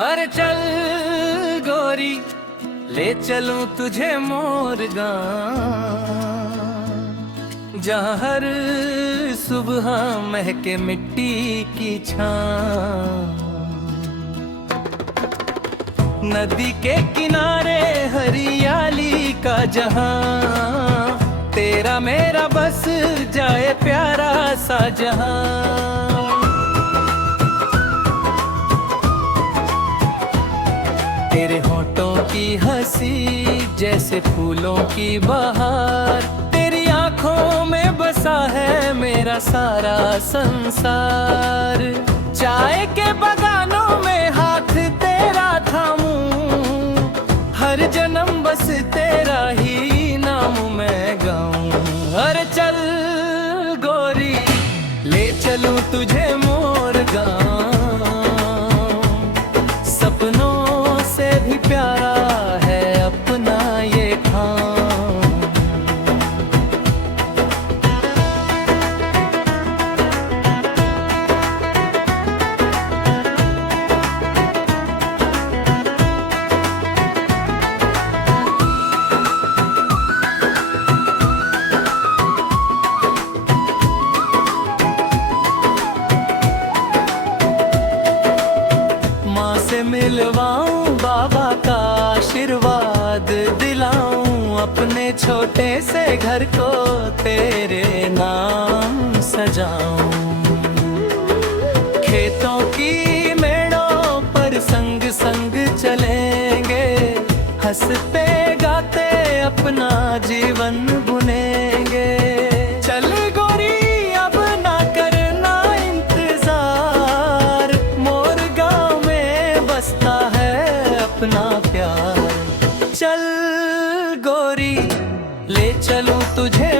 अरे चल गोरी, ले चलूं तुझे मोर गाँव, जहाँ हर सुबह महके मिट्टी की छाँव। नदी के किनारे हरियाली का जहां, तेरा मेरा बस जाए प्यारा सा जहां। तेरे होठों की हंसी जैसे फूलों की बहार, तेरी आंखों में बसा है मेरा सारा संसार। चाय के बागानों में हाथ तेरा थामूं, हर जन्म बस तेरा ही नाम मैं गाऊं। अरे चल गोरी, ले चलूं तुझे मोर गाँव, सपनों से भी प्यारा है अपना ये ठाम। मिलवाऊं, बाबा का आशीर्वाद दिलाऊं, अपने छोटे से घर को तेरे नाम सजाऊं। खेतों की मेड़ों पर संग संग चलेंगे, हंसते गाते अपना जीवन बुनेंगे। चल गोरी अब ना करना इंतजार, मोर गाँव में बसता है अपना प्यार। चल गोरी, ले चलूं तुझे